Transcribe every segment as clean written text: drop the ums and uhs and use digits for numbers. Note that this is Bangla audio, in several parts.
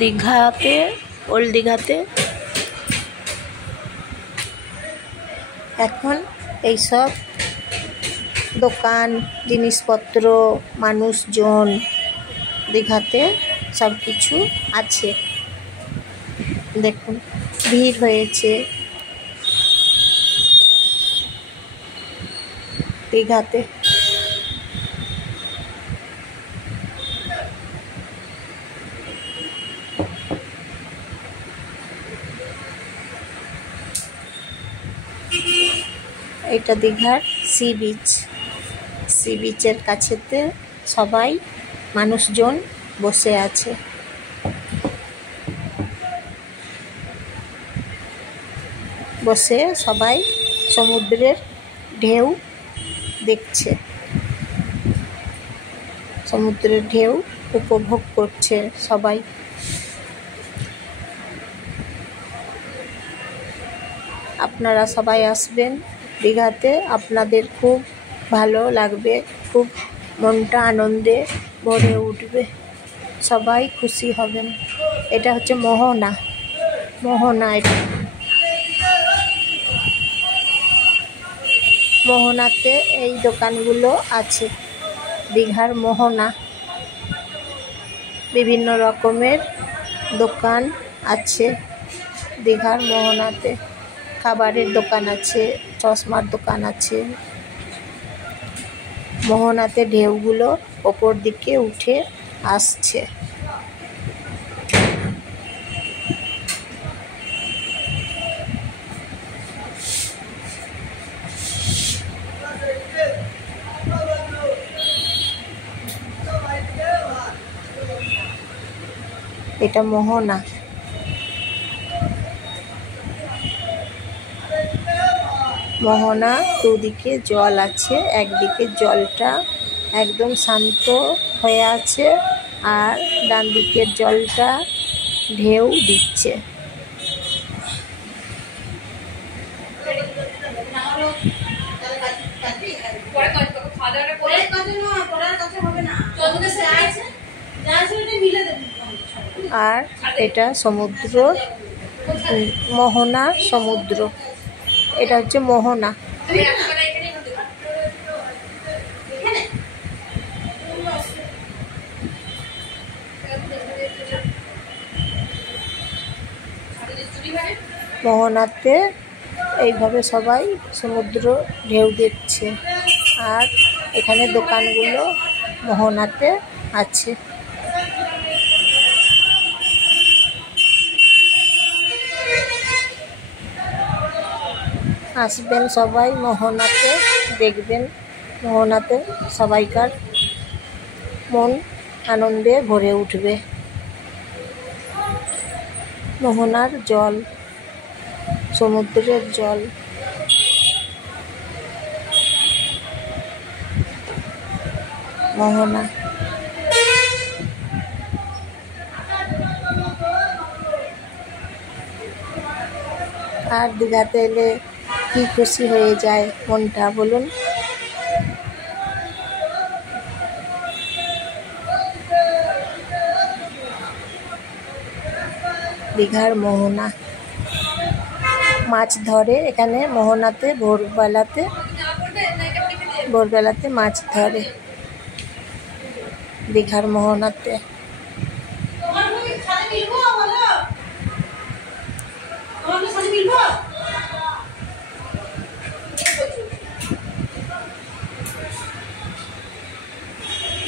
দীঘাতে, ওল্ড দীঘাতে এখন এইসব দোকান, জিনিসপত্র, মানুষজন, দীঘাতে সব কিছু আছে। দেখুন ভিড় হয়েছে দীঘাতে। এটা দীঘার সি বিচ। সি বিচের কাছেতে সবাই মানুষজন বসে আছে। বসে সবাই সমুদ্রের ঢেউ দেখছে, সমুদ্রের ঢেউ উপভোগ করছে সবাই। আপনারা সবাই আসবেন দীঘাতে, আপনাদের খুব ভালো লাগবে, খুব মনটা আনন্দে ভরে উঠবে, সবাই খুশি হবেন। এটা হচ্ছে মোহনা। মোহনা এটা মোহনাতে এই দোকানগুলো আছে। দীঘার মোহনা বিভিন্ন রকমের দোকান আছে। দীঘার মোহনাতে খাবারের দোকান আছে, চশমার দোকান আছে। মোহনাতে ঢেউগুলো ওপর দিকে উঠে আসছে। এটা মোহনা। মোহনা দুদিকে জল আছে, একদিকে জলটা একদম শান্ত হয়ে আছে আর ডান দিকের জলটা ঢেউ দিচ্ছে। আর এটা সমুদ্র, মোহনা সমুদ্র। এটা হচ্ছে মোহনা। মোহনাতে এইভাবে সবাই সমুদ্র ঢেউ দেখছে আর এখানে দোকানগুলো মোহনাতে আছে। আসবেন সবাই মোহনাতে, দেখবেন মোহনাতে সবাইকার মন আনন্দে ভরে উঠবে। মোহনার জল, সমুদ্রের জল। মোহনা। আর দীঘাতে এলে কি খুশি হয়ে যায় মনটা বলুন। দীঘার মোহনা। মাছ ধরে এখানে মোহনাতে, ভোরবেলাতে মাছ ধরে দীঘার মোহনাতে।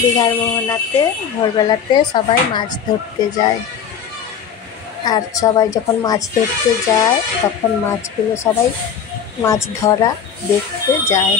দীঘার মোহনাতে ভোরবেলাতে সবাই মাছ ধরতে যায়। আর সবাই যখন মাছ ধরতে যায় তখন মাছগুলো সবাই মাছ ধরা দেখতে যায়।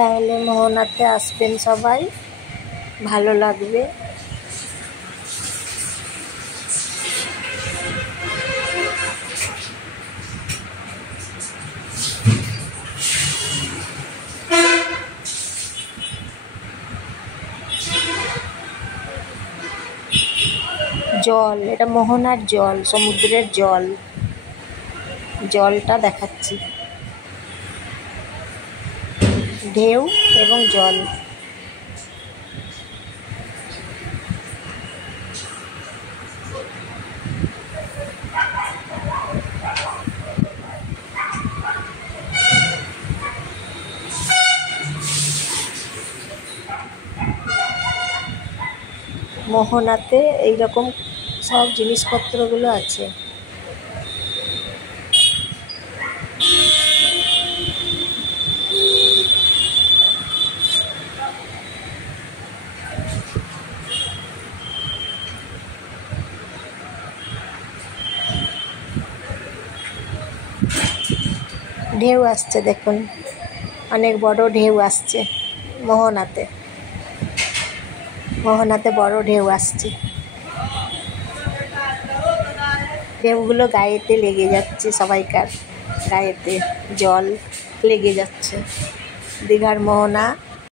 তাহলে মোহনাতে আসবেন সবাই, ভালো লাগবে। জল, এটা মোহনার জল, সমুদ্রের জল, জলটা দেখাচ্ছি, ঢেউ এবং জল। মোহনাতে এইরকম সব জিনিসপত্রগুলো আছে। ঢেউ আসছে দেখুন, অনেক বড় ঢেউ আসছে মোহনাতে, মোহনাতে বড় ঢেউ আসছে। ঢেউগুলো গায়েতে লেগে যাচ্ছে, সবাইকার গায়েতে জল লেগে যাচ্ছে। দীঘার মোহনা